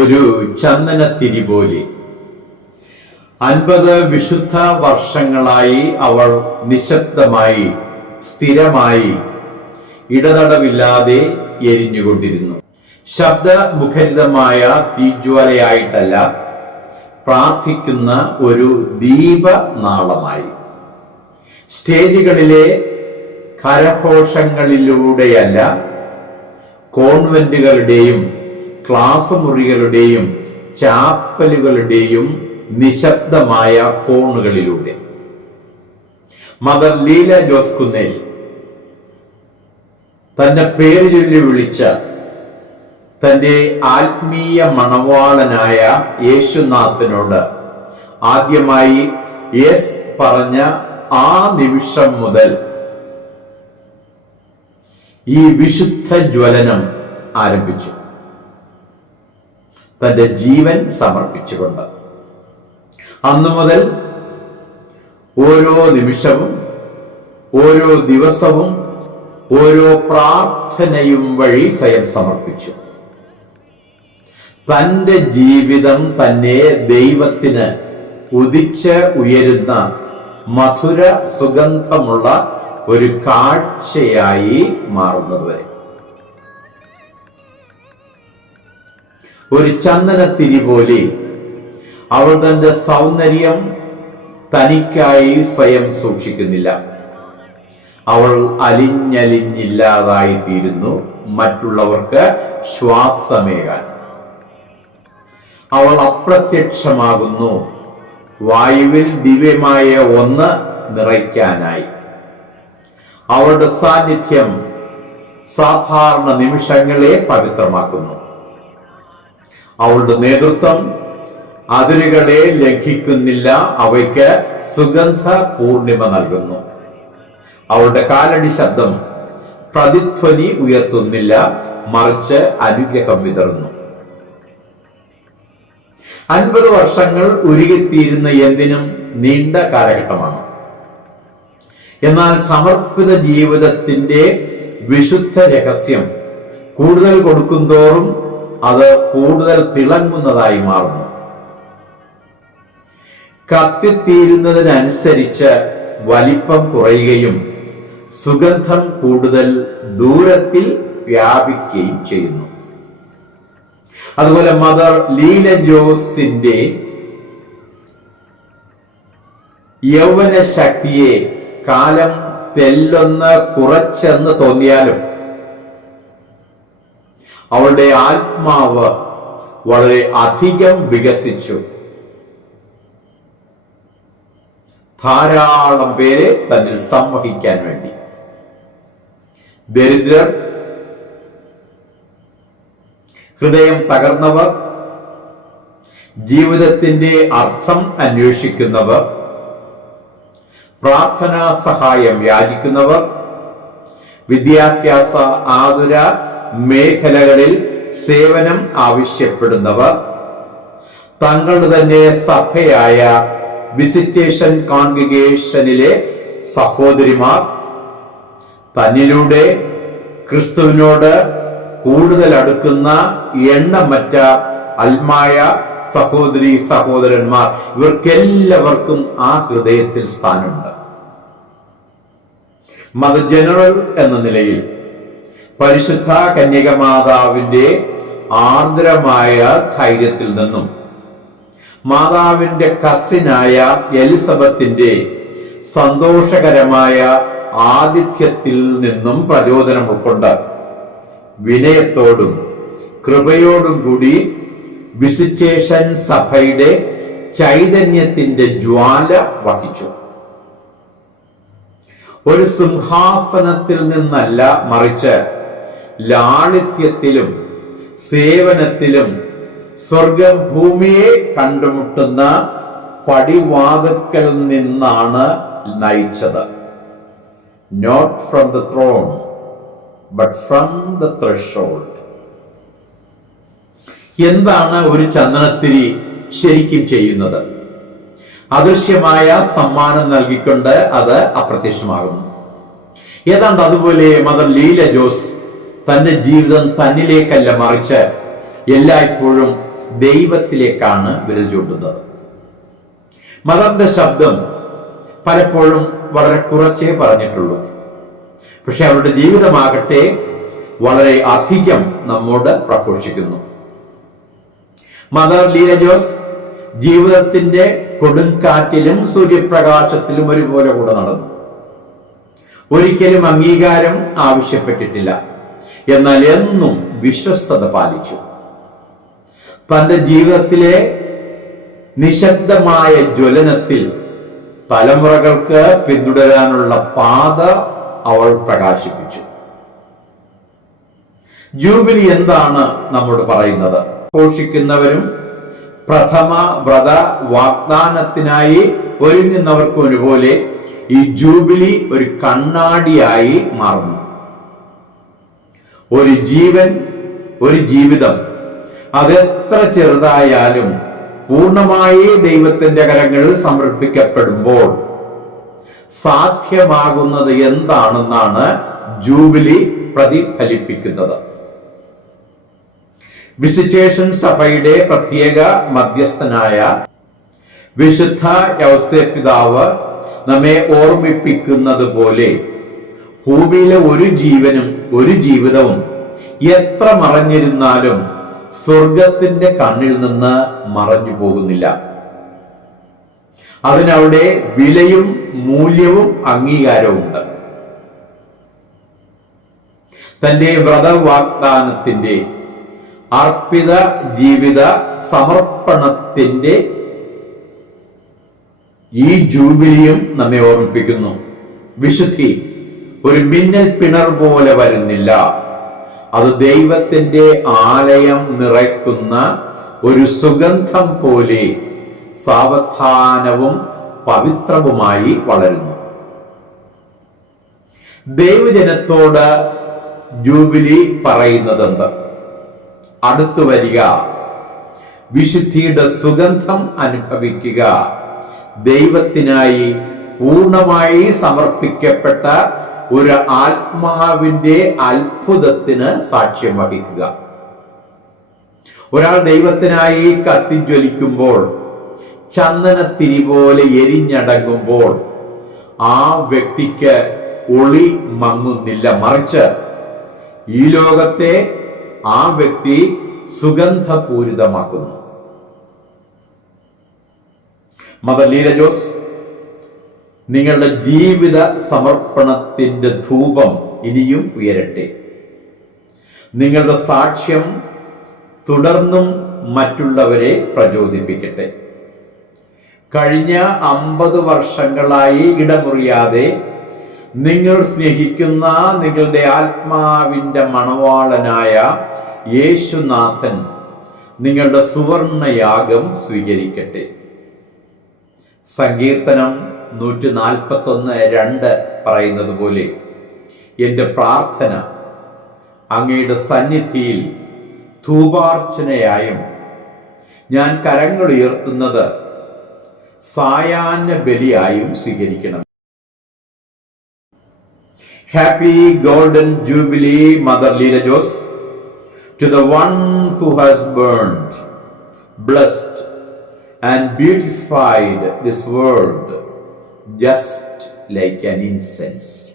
ഒരു ചന്ദനത്തിരി പോലെ. അൻപത് വിശുദ്ധ വർഷങ്ങളായി അവൾ നിശബ്ദമായി സ്ഥിരമായി ഇടതടവില്ലാതെ എരിഞ്ഞുകൊണ്ടിരുന്നു. ശബ്ദമുഖരിതമായ തീജ്വാലയായിട്ടല്ല പ്രാർത്ഥിക്കുന്ന ഒരു ദീപനാളമായി. സ്റ്റേജുകളിലെ കരഘോഷങ്ങളിലൂടെയല്ല കോൺവെന്റുകളുടെയും ക്ലാസ് മുറികളുടെയും ചാപ്പലുകളുടെയും നിശബ്ദമായ കോണുകളിലൂടെ. മദർ ലീല ജോസ് കുന്നേൽ തന്റെ പേര് ചൊല്ലി വിളിച്ച തന്റെ ആത്മീയ മണവാളനായ യേശുനാഥനോട് ആദ്യമായി യെസ് പറഞ്ഞ ആ നിമിഷം മുതൽ ഈ വിശുദ്ധ ജ്വലനം ആരംഭിച്ചു. തന്റെ ജീവൻ സമർപ്പിച്ചുകൊണ്ട്. അന്നു മുതൽ ഓരോ നിമിഷവും ഓരോ ദിവസവും ഓരോ പ്രാർത്ഥനയും വഴി സ്വയം സമർപ്പിച്ചു. തന്റെ ജീവിതം തന്നെ ദൈവത്തിന് ഉദിച്ച് ഉയരുന്ന മധുര സുഗന്ധമുള്ള ഒരു കാഴ്ചയായി മാറുന്നതുവരെ ഒരു ചന്ദനത്തിരി പോലെ. അവൾ തന്റെ സൗന്ദര്യം തനിക്കായി സ്വയം സൂക്ഷിക്കുന്നില്ല. അവൾ അലിഞ്ഞലിഞ്ഞില്ലാതായി തീരുന്നു മറ്റുള്ളവർക്ക് ശ്വാസമേകാൻ. അവൾ അപ്രത്യക്ഷമാകുന്നു. വായുവിൽ ദിവ്യമായ ഒന്ന് നിറയ്ക്കാനായി. അവളുടെ സാന്നിധ്യം സാധാരണ നിമിഷങ്ങളെ പവിത്രമാക്കുന്നു. അവളുടെ നേതൃത്വം അതിരുകളെ ലംഘിക്കുന്നില്ല അവയ്ക്ക് സുഗന്ധ പൂർണിമ നൽകുന്നു. അവളുടെ കാലടി ശബ്ദം പ്രതിധ്വനി ഉയർത്തുന്നില്ല മറിച്ച് അനുഗ്രഹം വിതറുന്നു. അൻപത് വർഷങ്ങൾ ഉരുകിത്തീരുന്ന എന്തിനും നീണ്ട കാലഘട്ടമാണ്. എന്നാൽ സമർപ്പിത ജീവിതത്തിന്റെ വിശുദ്ധ രഹസ്യം കൂടുതൽ കൊടുക്കുന്തോറും അത് കൂടുതൽ തിളങ്ങുന്നതായി മാറുന്നു. കത്തിത്തീരുന്നതിനനുസരിച്ച് വലിപ്പം കുറയുകയും സുഗന്ധം കൂടുതൽ ദൂരത്തിൽ വ്യാപിക്കുകയും ചെയ്യുന്നു. അതുപോലെ മദർ ലീല ജോസിന്റെ യൗവന ശക്തിയെ കാലം തെല്ലൊന്ന് കുറച്ചെന്ന് തോന്നിയാലും അവളുടെ ആത്മാവ് വളരെ അധികം വികസിച്ചു. ധാരാളം പേരെ തന്നിൽ സംവഹിക്കാൻ വേണ്ടി. ദരിദ്രർ ഹൃദയം തകർന്നവർ ജീവിതത്തിന്റെ അർത്ഥം അന്വേഷിക്കുന്നവർ പ്രാർത്ഥനാ സഹായം യാചിക്കുന്നവർ വിദ്യാഭ്യാസ ആതുര മേഖലകളിൽ സേവനം ആവശ്യപ്പെടുന്നവർ തങ്ങളുടെ തന്നെ സഭയായ വിസിറ്റേഷൻ കോൺഗ്രിഗേഷനിലെ സഹോദരിമാർ തന്നിലൂടെ ക്രിസ്തുവിനോട് കൂടുതൽ അടുക്കുന്ന എണ്ണമറ്റ അൽമായ സഹോദരി സഹോദരന്മാർ ഇവർക്കെല്ലാവർക്കും ആ ഹൃദയത്തിൽ സ്ഥാനമുണ്ട്. മത ജനറൽ എന്ന നിലയിൽ പരിശുദ്ധ കന്യകമാതാവിന്റെ ആർദ്രമായ ധൈര്യത്തിൽ നിന്നും മാതാവിന്റെ കസിനായ എലിസബത്തിന്റെ സന്തോഷകരമായ ആതിഥ്യത്തിൽ നിന്നും പ്രചോദനം ഉൾക്കൊണ്ട് വിനയത്തോടും കൃപയോടും കൂടി വിസിറ്റേഷൻ സഭയുടെ ചൈതന്യത്തിന്റെ ജ്വാല വഹിച്ചു. ഒരു സിംഹാസനത്തിൽ നിന്നല്ല മറിച്ച് ലാളിത്യത്തിലും സേവനത്തിലും സ്വർഗം ഭൂമിയെ കണ്ടുമുട്ടുന്ന പടിവാതക്കൽ നിന്നാണ് നയിച്ചത്. Not from the throne but from the threshold എന്താണ് ഒരു ചന്ദനത്തിരി ശരിക്കും ചെയ്യുന്നത്? അദൃശ്യമായ സമ്മാനം നൽകിക്കൊണ്ട് അത് അപ്രത്യക്ഷമാകുന്നു. ഏതാണ്ട് അതുപോലെ മദർ ലീല ജോസ് തന്റെ ജീവിതം തന്നിലേക്കല്ല മറിച്ച് എല്ലായ്പ്പോഴും ദൈവത്തിലേക്കാണ് വിരൽ ചൂണ്ടുന്നത്. മദറിന്റെ ശബ്ദം പലപ്പോഴും വളരെ കുറച്ചേ പറഞ്ഞിട്ടുള്ളൂ. പക്ഷെ അവരുടെ ജീവിതമാകട്ടെ വളരെ അധികം നമ്മോട് പ്രഘോഷിക്കുന്നു. മദർ ലീല ജോസ് ജീവിതത്തിന്റെ കൊടുങ്കാറ്റിലും സൂര്യപ്രകാശത്തിലും ഒരുപോലെ കൂടെ നടന്നു. ഒരിക്കലും അംഗീകാരം ആവശ്യപ്പെട്ടിട്ടില്ല. എന്നാൽ എന്നും വിശ്വസ്തത പാലിച്ചു. തന്റെ ജീവിതത്തിലെ നിശബ്ദമായ ജ്വലനത്തിൽ തലമുറകൾക്ക് പിന്തുടരാനുള്ള പാത അവൾ പ്രകാശിപ്പിച്ചു. ജൂബിലി എന്താണ് നമ്മോട് പറയുന്നത്? ഘോഷിക്കുന്നവരും പ്രഥമ വ്രത വാഗ്ദാനത്തിനായി ഒരുങ്ങുന്നവർക്കും ഒരുപോലെ ഈ ജൂബിലി ഒരു കണ്ണാടിയായി മാറുന്നു. ഒരു ജീവൻ ഒരു ജീവിതം. അതെത്ര ചെറുതായാലും പൂർണമായി ദൈവത്തിന്റെ കരങ്ങളിൽ സമർപ്പിക്കപ്പെടുമ്പോൾ സാധ്യമാകുന്നത് എന്താണെന്നാണ് ജൂബിലി പ്രതിഫലിപ്പിക്കുന്നത്. വിസിറ്റേഷൻ സഭയുടെ പ്രത്യേക മധ്യസ്ഥനായ വിശുദ്ധ യവസ്യ പിതാവ് നമ്മെ ഓർമ്മിപ്പിക്കുന്നത് പോലെ ഭൂമിയിലെ ഒരു ജീവനും ഒരു ജീവിതവും എത്ര മറഞ്ഞിരുന്നാലും സ്വർഗത്തിന്റെ കണ്ണിൽ നിന്ന് മറഞ്ഞു പോകുന്നില്ല. അതിനവിടെ വിലയും മൂല്യവും അംഗീകാരവുമുണ്ട്. തന്റെ വ്രതവാഗ്ദാനത്തിന്റെ അർപ്പിത ജീവിത സമർപ്പണത്തിന്റെ ഈ ജൂബിലിയും നമ്മെ ഓർമ്മിപ്പിക്കുന്നു. വിശുദ്ധി ഒരു മിന്നൽ പിണർ പോലെ വരുന്നില്ല. അത് ദൈവത്തിന്റെ ആലയം നിറയ്ക്കുന്ന ഒരു സുഗന്ധം പോലെ സാവധാനവും പവിത്രവുമായി വളരുന്നു. ദൈവജനത്തോട് ജൂബിലി പറയുന്നതെന്ത്? അടുത്തു വരിക. വിശുദ്ധിയുടെ സുഗന്ധം അനുഭവിക്കുക. ദൈവത്തിനായി പൂർണമായി സമർപ്പിക്കപ്പെട്ട ഒരു ആത്മാവിന്റെ അത്ഭുതത്തിന് സാക്ഷ്യം വഹിക്കുക. ഒരാൾ ദൈവത്തിനായി കത്തിജ്വലിക്കുമ്പോൾ ചന്ദനത്തിരി പോലെ എരിഞ്ഞടങ്ങുമ്പോൾ ആ വ്യക്തിക്ക് ഒളി മങ്ങുന്നില്ല. മറിച്ച് ഈ ലോകത്തെ ആ വ്യക്തി സുഗന്ധപൂരിതമാക്കുന്നു. മദർ ലീല ജോസ് നിങ്ങളുടെ ജീവിത സമർപ്പണത്തിന്റെ ധൂപം ഇനിയും ഉയരട്ടെ. നിങ്ങളുടെ സാക്ഷ്യം തുടർന്നും മറ്റുള്ളവരെ പ്രചോദിപ്പിക്കട്ടെ. കഴിഞ്ഞ അമ്പത് വർഷങ്ങളായി ഇടമുറിയാതെ നിങ്ങൾ സ്നേഹിക്കുന്ന നിങ്ങളുടെ ആത്മാവിന്റെ മണവാളനായ യേശുനാഥൻ നിങ്ങളുടെ സുവർണയാഗം സ്വീകരിക്കട്ടെ. സങ്കീർത്തനം നൂറ്റി നാൽപ്പത്തി ഒന്ന് രണ്ട് പറയുന്നത് പോലെ എന്റെ പ്രാർത്ഥന അങ്ങയുടെ സന്നിധിയിൽ ധൂപാർച്ചനയായും ഞാൻ കരങ്ങൾ ഉയർത്തുന്നത് സായാഹ്ന ബലിയായും സ്വീകരിക്കണം. Happy golden jubilee mother Leela Jose to the one who has burned blessed and beautified this world. Just like an incense.